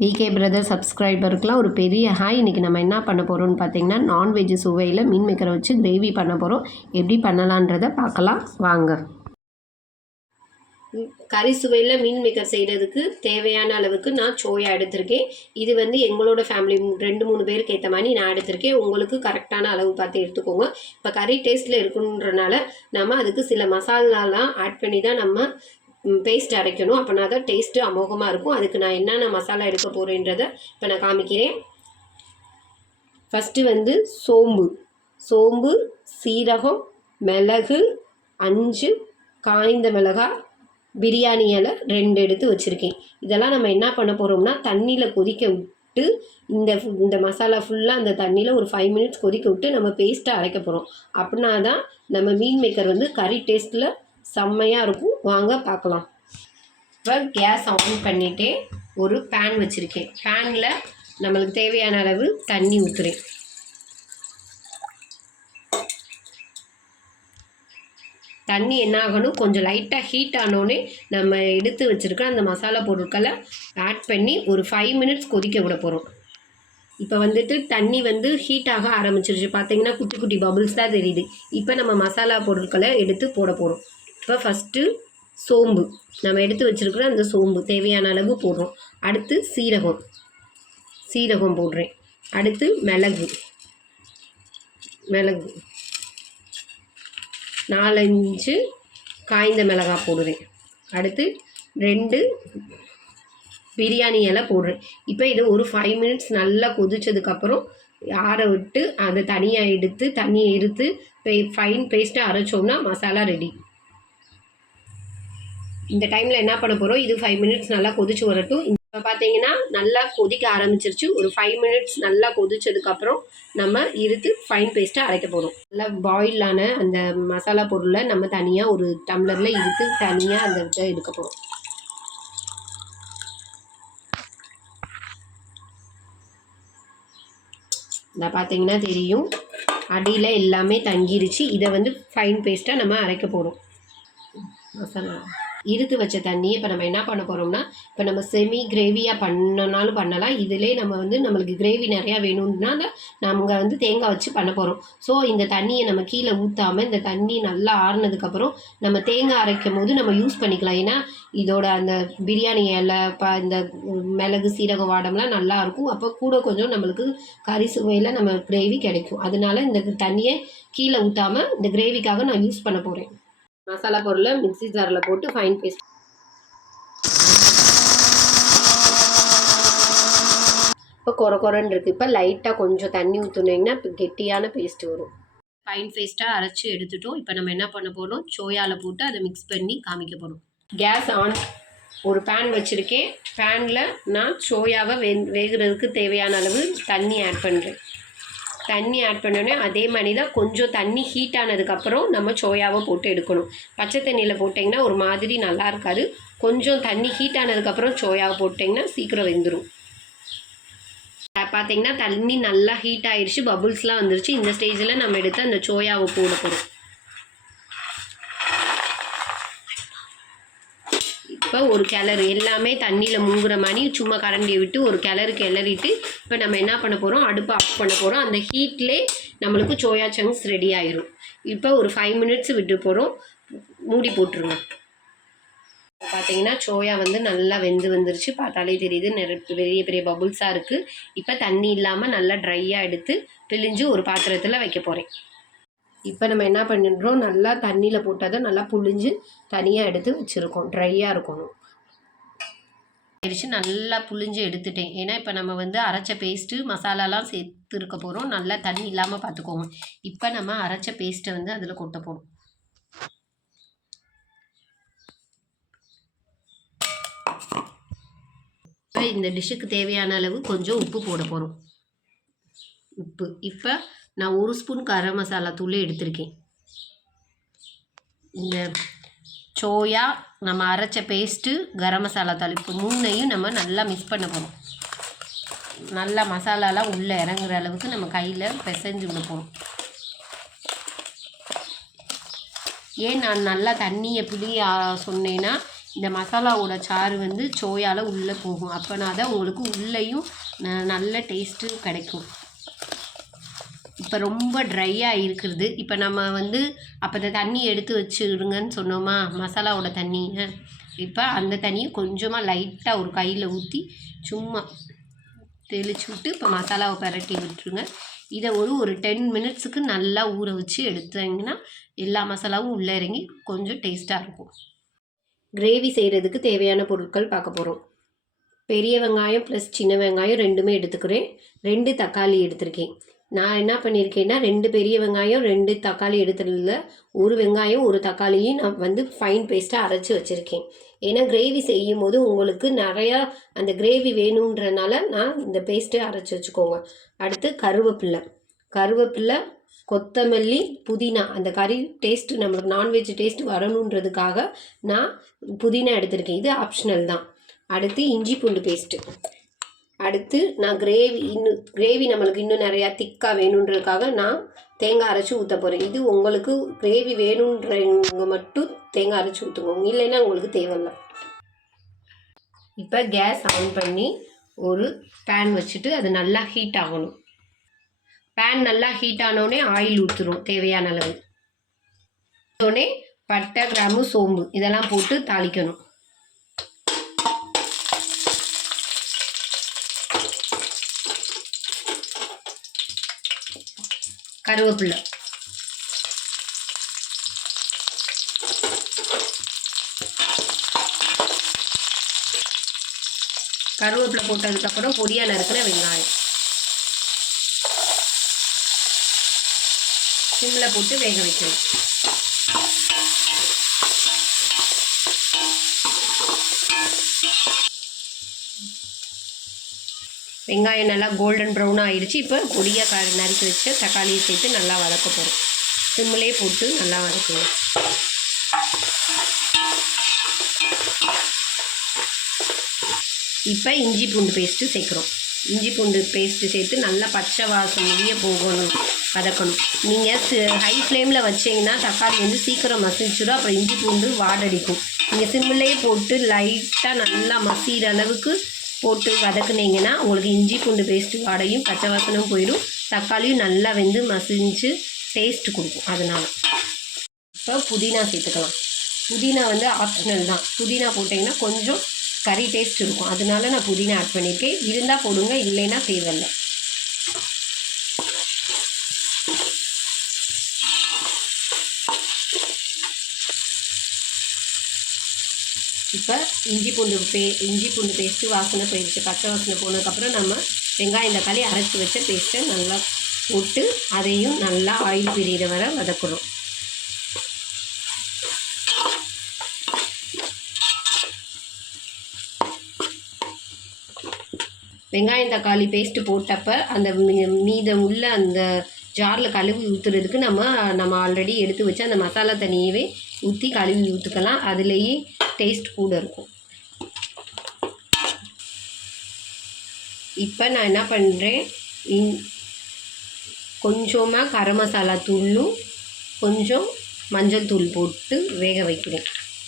VK brother சப்ஸ்கிரைபருக்குலாம் ஒரு பெரிய hi. இன்றைக்கி நம்ம என்ன பண்ண போகிறோம்னு பார்த்தீங்கன்னா, நான்வெஜ் சுவையில் மீன் மேக்கரை வச்சு கிரேவி பண்ண போகிறோம். எப்படி பண்ணலான்றதை பார்க்கலாம் வாங்க. கறி சுவையில் மீன் மேக்கர் செய்கிறதுக்கு தேவையான அளவுக்கு நான் சோயா எடுத்திருக்கேன். இது வந்து எங்களோட ஃபேமிலி 2-3 பேருக்கு ஏற்ற மாதிரி நான் எடுத்திருக்கேன். உங்களுக்கு கரெக்டான அளவு பார்த்து எடுத்துக்கோங்க. இப்போ கறி டேஸ்ட்டில் இருக்குன்றனால நம்ம அதுக்கு சில மசாலாலாம் ஆட் பண்ணி தான் நம்ம பேஸ்ட் அரைக்கணும். அப்போனா தான் டேஸ்ட்டு அமோகமாக இருக்கும். அதுக்கு நான் என்னென்ன மசாலா எடுக்க போகிறேன்றதை இப்போ நான் காமிக்கிறேன். ஃபஸ்ட்டு வந்து சோம்பு, சீரகம், மிளகு 5 காய்ந்த மிளகாய், பிரியாணி இலை 2 எடுத்து வச்சுருக்கேன். இதெல்லாம் நம்ம என்ன பண்ண போகிறோம்னா, தண்ணியில் கொதிக்க விட்டு இந்த மசாலா ஃபுல்லாக அந்த தண்ணியில் ஒரு 5 மினிட்ஸ் கொதிக்க விட்டு நம்ம பேஸ்ட்டை அரைக்க போகிறோம். அப்படின்னா தான் நம்ம மீன் மேக்கர் வந்து கறி டேஸ்ட்டில் செம்மையாக இருக்கும். வாங்க பார்க்கலாம். இப்போ கேஸ் ஆன் பண்ணிவிட்டு ஒரு பேன் வச்சுருக்கேன். பேனில் நம்மளுக்கு தேவையான அளவு தண்ணி ஊற்றுறேன். தண்ணி என்ன ஆகணும், கொஞ்சம் லைட்டாக ஹீட் ஆனோடனே நம்ம எடுத்து வச்சுருக்க அந்த மசாலா பொருட்களை ஆட் பண்ணி ஒரு 5 மினிட்ஸ் கொதிக்க விட போகிறோம். இப்போ வந்துட்டு தண்ணி வந்து ஹீட் ஆக ஆரம்பிச்சிருச்சு. பார்த்தீங்கன்னா குட்டி குட்டி பபுள்ஸ் தான் தெரியுது. இப்போ நம்ம மசாலா பொருட்களை எடுத்து போட போகிறோம். இப்போ ஃபஸ்ட்டு சோம்பு நம்ம எடுத்து வச்சுருக்கிற அந்த சோம்பு தேவையான அளவு போடுறோம். அடுத்து சீரகம் போடுறேன். அடுத்து மிளகு 4-5 காய்ந்த மிளகாய் போடுறேன். அடுத்து 2 பிரியாணி இலை போடுறேன். இப்போ இது ஒரு 5 மினிட்ஸ் நல்லா கொதிச்சதுக்கப்புறம் ஆற விட்டு அதை தனியாக எடுத்து தண்ணியை இருத்து ஃபைன் பேஸ்ட்டாக அரைச்சோம்னா மசாலா ரெடி. இந்த டைமில் என்ன பண்ண போகிறோம், இது 5 மினிட்ஸ் நல்லா கொதிச்சு வரட்டும். இப்போ பார்த்தீங்கன்னா நல்லா கொதிக்க ஆரம்பிச்சிருச்சு. ஒரு 5 மினிட்ஸ் நல்லா கொதிச்சதுக்கப்புறம் நம்ம இருத்து ஃபைன் பேஸ்ட்டாக அரைக்க போகிறோம். நல்லா பாயிலான அந்த மசாலா பொருளை நம்ம தனியாக ஒரு டம்ளரில் இருத்து தனியாக அந்த இதை எடுக்க போகிறோம். இதை பார்த்தீங்கன்னா தெரியும், அடியில் எல்லாமே தங்கிருச்சு. இதை வந்து ஃபைன் பேஸ்ட்டாக நம்ம அரைக்க போகிறோம். மசாலா இருத்து வச்ச தண்ணி இப்போ நம்ம என்ன பண்ண போகிறோம்னா, இப்போ நம்ம செமி கிரேவியாக பண்ணனாலும் பண்ணலாம். இதிலே நம்ம வந்து நம்மளுக்கு கிரேவி நிறையா வேணும்னா நம்ம வந்து தேங்காய் வச்சு பண்ண போகிறோம். ஸோ இந்த தண்ணியை நம்ம கீழே ஊற்றாமல் இந்த தண்ணி நல்லா ஆறுனதுக்கப்புறம் நம்ம தேங்காய் அரைக்கும் போது நம்ம யூஸ் பண்ணிக்கலாம். ஏன்னா இதோட அந்த பிரியாணி இலை இந்த மிளகு சீரக வாடம்லாம் நல்லாயிருக்கும். அப்போ கூட கொஞ்சம் நம்மளுக்கு கறி சுவையில் நம்ம கிரேவி கிடைக்கும். அதனால இந்த தண்ணியை கீழே ஊற்றாமல் இந்த கிரேவிக்காக நான் யூஸ் பண்ண போகிறேன். மசாலா பொருளை மிக்ஸி ஜாரில் போட்டு ஃபைன் பேஸ்ட். இப்போ கொரன்னு இருக்குது. இப்போ லைட்டாக கொஞ்சம் தண்ணி ஊற்றுனீங்கன்னா இப்போ கெட்டியான பேஸ்ட்டு வரும். ஃபைன் பேஸ்ட்டாக அரைச்சி எடுத்துட்டோம். இப்போ நம்ம என்ன பண்ண போகிறோம், சோயாவில் போட்டு அதை மிக்ஸ் பண்ணி காமிக்க போகிறோம். கேஸ் ஆன், ஒரு பேன் வச்சுருக்கேன். பேனில் நான் சோயாவை வேகிறதுக்கு தேவையான அளவு தண்ணி ஆட் பண்ணுறேன். தண்ணி ஆட் பண்ணோன்னே அதே மாதிரி தான் கொஞ்சம் தண்ணி ஹீட் ஆனதுக்கப்புறம் நம்ம சோயாவை போட்டு எடுக்கணும். பச்சை தண்ணியில் போட்டிங்கன்னா ஒரு மாதிரி நல்லா இருக்காது. கொஞ்சம் தண்ணி ஹீட் ஆனதுக்கப்புறம் சோயாவை போட்டிங்கன்னா சீக்கிரம் வெந்துடும். பார்த்தீங்கன்னா தண்ணி நல்லா ஹீட் ஆயிடுச்சு, பபுள்ஸ்லாம் வந்துருச்சு. இந்த ஸ்டேஜில் நம்ம எடுத்து அந்த சோயாவை போட போகிறோம். இப்போ ஒரு கிளறு எல்லாமே தண்ணியில் முங்குற மாதிரி சும்மா கரண்டியை விட்டு ஒரு கிளறிட்டு இப்போ நம்ம என்ன பண்ண போகிறோம், அடுப்பை ஆஃப் பண்ண போகிறோம். அந்த ஹீட்லே நம்மளுக்கு சோயா சங்க்ஸ் ரெடி ஆயிரும். இப்போ ஒரு 5 மினிட்ஸ் விட்டு போகிறோம். மூடி போட்டுருங்க. பார்த்தீங்கன்னா சோயா வந்து நல்லா வந்துருச்சு. பார்த்தாலே தெரியுது, பெரிய பெரிய பபுள்ஸாக இருக்குது. இப்போ தண்ணி இல்லாமல் நல்லா ட்ரையாக எடுத்து பிழிஞ்சு ஒரு பாத்திரத்தில் வைக்க போகிறேன். இப்போ நம்ம என்ன பண்ணிடுறோம், நல்லா தண்ணியில் போட்டால் தான் நல்லா புழிஞ்சு தனியாக எடுத்து வச்சுருக்கோம். ட்ரையாக இருக்கணும். நல்லா புழிஞ்சு எடுத்துட்டேன். ஏன்னா இப்போ நம்ம வந்து அரைச்ச பேஸ்ட்டு மசாலாலாம் சேர்த்து இருக்க போகிறோம். நல்லா தண்ணி இல்லாமல் பார்த்துக்கோங்க. இப்போ நம்ம அரைச்ச பேஸ்ட்டை வந்து அதில் கொட்ட போகிறோம். இந்த டிஷ்ஷுக்கு தேவையான அளவு கொஞ்சம் உப்பு போட போகிறோம். இப்போ நான் 1 ஸ்பூன் கரம் மசாலா தூள் எடுத்திருக்கேன். இந்த சோயா, நம்ம அரைச்ச பேஸ்ட்டு, கரம் மசாலா தூள் இப்போ 3ஐயும் நம்ம நல்லா மிக்ஸ் பண்ண போகிறோம். நல்லா மசாலாலாம் உள்ளே இறங்குற அளவுக்கு நம்ம கையில் பிசைஞ்சு விட போகிறோம். ஏன் நான் நல்லா தண்ணியை சொன்னேன்னா, இந்த மசாலாவோட சாறு வந்து சோயாவில் உள்ளே போகும். அப்போனா தான் உங்களுக்கு உள்ளேயும் நல்ல டேஸ்ட்டு கிடைக்கும். இப்போ ரொம்ப ட்ரையாக இருக்கிறது. இப்போ நம்ம வந்து அப்போ இந்த தண்ணி எடுத்து வச்சுடுங்கன்னு சொன்னோமா, மசாலாவோட தண்ணியை. இப்போ அந்த தண்ணியை கொஞ்சமாக லைட்டாக ஒரு கையில் ஊற்றி சும்மா தெளிச்சு விட்டு இப்போ மசாலாவை பரட்டி விட்டுருங்க. இதை ஒரு 10 மினிட்ஸுக்கு நல்லா ஊற வச்சு எடுத்தீங்கன்னா எல்லா மசாலாவும் உள்ளே இறங்கி கொஞ்சம் டேஸ்ட்டாக இருக்கும். கிரேவி செய்கிறதுக்கு தேவையான பொருட்கள் பார்க்க போகிறோம். பெரிய வெங்காயம் ப்ளஸ் சின்ன வெங்காயம் ரெண்டுமே எடுத்துக்கிறேன். 2 தக்காளி எடுத்திருக்கேன். நான் என்ன பண்ணியிருக்கேன்னா 2 பெரிய வெங்காயம் 2 தக்காளி எடுத்துறதுல 1 வெங்காயம் 1 தக்காளியும் நான் வந்து ஃபைன் பேஸ்ட்டாக அரைச்சி வச்சுருக்கேன். ஏன்னா கிரேவி செய்யும் போது உங்களுக்கு நிறையா அந்த கிரேவி வேணுன்றனால நான் இந்த பேஸ்ட்டை அரைச்சி வச்சுக்கோங்க. அடுத்து கருவேப்பில்லை, கொத்தமல்லி, புதினா. அந்த கறி டேஸ்ட்டு நம்மளுக்கு நான்வெஜ் டேஸ்ட்டு வரணுன்றதுக்காக நான் புதினா எடுத்திருக்கேன். இது ஆப்ஷனல் தான். அடுத்து இஞ்சி பூண்டு பேஸ்ட்டு. அடுத்து நான் கிரேவி நம்மளுக்கு இன்னும் நிறையா திக்காக வேணுன்றதுக்காக நான் தேங்காய் அரைச்சி ஊற்ற போகிறேன். இது உங்களுக்கு கிரேவி வேணுன்றவங்க மட்டும் தேங்காய் அரைச்சி ஊற்றுங்க, இல்லைன்னா உங்களுக்கு தேவையில்லை. இப்போ கேஸ் ஆன் பண்ணி ஒரு பேன் வச்சுட்டு அது நல்லா ஹீட் ஆகணும். பேன் நல்லா ஹீட் ஆனோடனே ஆயில் ஊற்றுரும் தேவையான அளவு. உடனே பட்டை, கிராம்பு, சோம்பு இதெல்லாம் போட்டு தாளிக்கணும். கருவேப்பிலை, போட்டதுக்கப்புறம் பொடியாக நறுக்கிற வெங்காயம் சிம்மில் போட்டு வேக வைக்கணும். வெங்காயம் நல்லா கோல்டன் ப்ரௌனாக ஆயிடுச்சு. இப்போ பொடியாக நறுக்கி வச்ச தக்காளியை சேர்த்து நல்லா வதக்க போகிறோம். சிம்மிலே போட்டு நல்லா வதக்கணும். இப்போ இஞ்சி பூண்டு பேஸ்ட்டு சேர்க்குறோம். இஞ்சி பூண்டு பேஸ்ட்டு சேர்த்து நல்லா பச்சை வாசம் முடிய போகணும், வதக்கணும். நீங்கள் ஹை ஃப்ளேமில் வச்சிங்கன்னா தக்காளி வந்து சீக்கிரம் மசிச்சிடும், அப்புறம் இஞ்சி பூண்டு வாடடிக்கும். நீங்கள் சிம்மிலே போட்டு லைட்டாக நல்லா மசிகிற அளவுக்கு போட்டு வதக்குனீங்கன்னா உங்களுக்கு இஞ்சி பூண்டு பேஸ்ட்டு வாடையும் பச்சை வாசனும் போயிடும், தக்காளியும் நல்லா வெந்து மசிஞ்சு டேஸ்ட்டு கொடுக்கும். அதனால் இப்போ புதினா சேர்த்துக்கலாம். புதினா வந்து ஆப்ஷனல் தான். புதினா போட்டிங்கன்னா கொஞ்சம் கறி டேஸ்ட் இருக்கும், அதனால நான் புதினா ஆட் பண்ணியிருக்கேன். இருந்தால் போடுங்க, இல்லைன்னா தேவையில்லை. இப்போ இஞ்சி பூண்டு பேஸ்ட்டு வாசனை போயிடுச்சு. பச்சை வாசனை போனதுக்கப்புறம் நம்ம வெங்காயம் தக்காளி அரைச்சி வச்ச பேஸ்ட்டை நல்லா போட்டு அதையும் நல்லா ஆயில் பிரிகிற வரை வதக்கணும். வெங்காயம் தக்காளி பேஸ்ட்டு போட்டப்போ அந்த மீதம் உள்ள அந்த ஜாரில் கழுவி ஊற்றுறதுக்கு நம்ம ஆல்ரெடி எடுத்து வச்சு அந்த மசாலா தண்ணியவே ஊற்றி கழுவி ஊற்றுக்கலாம். அதுலேயே டேஸ்ட் கூட இருக்கும். இப்போ நான் என்ன பண்ணுறேன், கொஞ்சமாக கரம் மசாலா தூளும் கொஞ்சம் மஞ்சள் தூள் போட்டு வேக வைக்கிறேன்.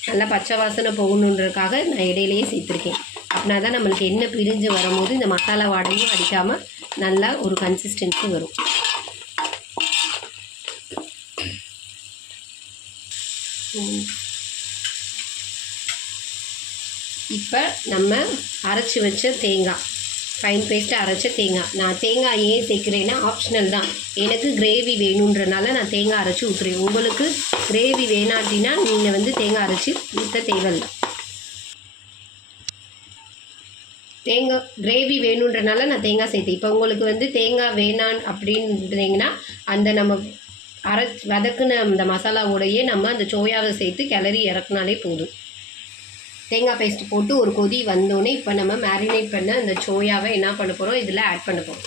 நல்லா பச்சை வாசனை போகணுன்றதுக்காக நான் இடையிலேயே சேர்த்துருக்கேன். அப்படின்னா தான் நம்மளுக்கு எண்ணெய் பிரிஞ்சு வரும்போது இந்த மசாலா வாடையும் அடிக்காமல் நல்லா ஒரு கன்சிஸ்டன்சி வரும். இப்போ நம்ம அரைச்சி வச்ச தேங்காய், ஃபைன் பேஸ்ட்டாக அரைச்ச தேங்காய். நான் தேங்காய் ஏன் சேர்க்குறேன்னா ஆப்ஷனல் தான். எனக்கு கிரேவி வேணுன்றனால நான் தேங்காய் அரைச்சி ஊற்றுறேன். உங்களுக்கு கிரேவி வேணாட்டினா நீங்கள் வந்து தேங்காய் அரைச்சி ஊற்ற தேவையில்லை. கிரேவி வேணுன்றனால நான் தேங்காய் சேர்த்தேன். இப்போ உங்களுக்கு வந்து தேங்காய் வேணான் அப்படின்றீங்கன்னா அந்த நம்ம வதக்குன அந்த மசாலாவோடையே நம்ம அந்த சோயாவை சேர்த்து கிளறி இறக்குனாலே போதும். தேங்காய் பேஸ்ட்டு போட்டு ஒரு கொதி வந்தோடனே இப்போ நம்ம மேரினேட் பண்ண அந்த சோயாவை என்ன பண்ண போகிறோம், இதில் ஆட் பண்ண போகிறோம்.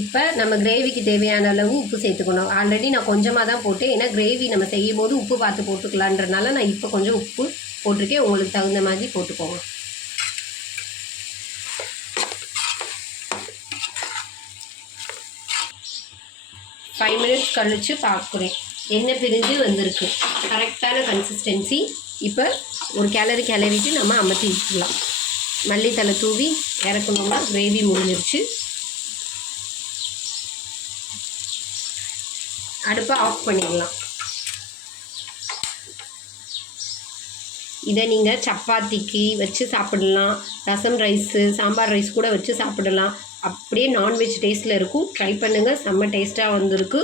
இப்போ நம்ம கிரேவிக்கு தேவையான அளவு உப்பு சேர்த்துக்கணும். ஆல்ரெடி நான் கொஞ்சமாக தான் போட்டேன், ஏன்னா கிரேவி நம்ம செய்யும் போது உப்பு பார்த்து போட்டுக்கலான்றனால நான் இப்போ கொஞ்சம் உப்பு போட்டிருக்கேன். உங்களுக்கு தகுந்த மாதிரி போட்டுக்கோங்க. ஃபைவ் மினிட்ஸ் கழித்து பார்க்குறேன், எண்ணெய் பிரிஞ்சு வந்திருக்கு. கரெக்டான கன்சிஸ்டன்சி. இப்போ ஒரு கிளறிட்டு நம்ம அமர்த்தி வச்சுக்கலாம். மல்லித்தலை தூவி இறக்கணும்னா கிரேவி முடிஞ்சிருச்சு. அடுப்பை ஆஃப் பண்ணிடலாம். இதை நீங்கள் சப்பாத்திக்கு வச்சு சாப்பிடலாம், ரசம் ரைஸு, சாம்பார் ரைஸ் கூட வச்சு சாப்பிடலாம். அப்படியே நான்வெஜ் டேஸ்ட்டில் இருக்கும். ட்ரை பண்ணுங்கள், செம்ம டேஸ்ட்டாக வந்திருக்கு.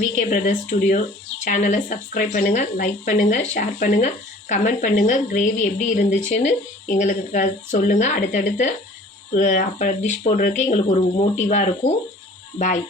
விகே பிரதர்ஸ் ஸ்டுடியோ சேனலை சப்ஸ்கிரைப் பண்ணுங்கள், லைக் பண்ணுங்கள், ஷேர் பண்ணுங்கள், கமெண்ட் பண்ணுங்கள். கிரேவி எப்படி இருந்துச்சுன்னு எங்களுக்கு சொல்லுங்கள். அடுத்தடுத்து அப்போ டிஷ் போடுறதுக்கு எங்களுக்கு ஒரு மோட்டிவாக இருக்கும். பாய்.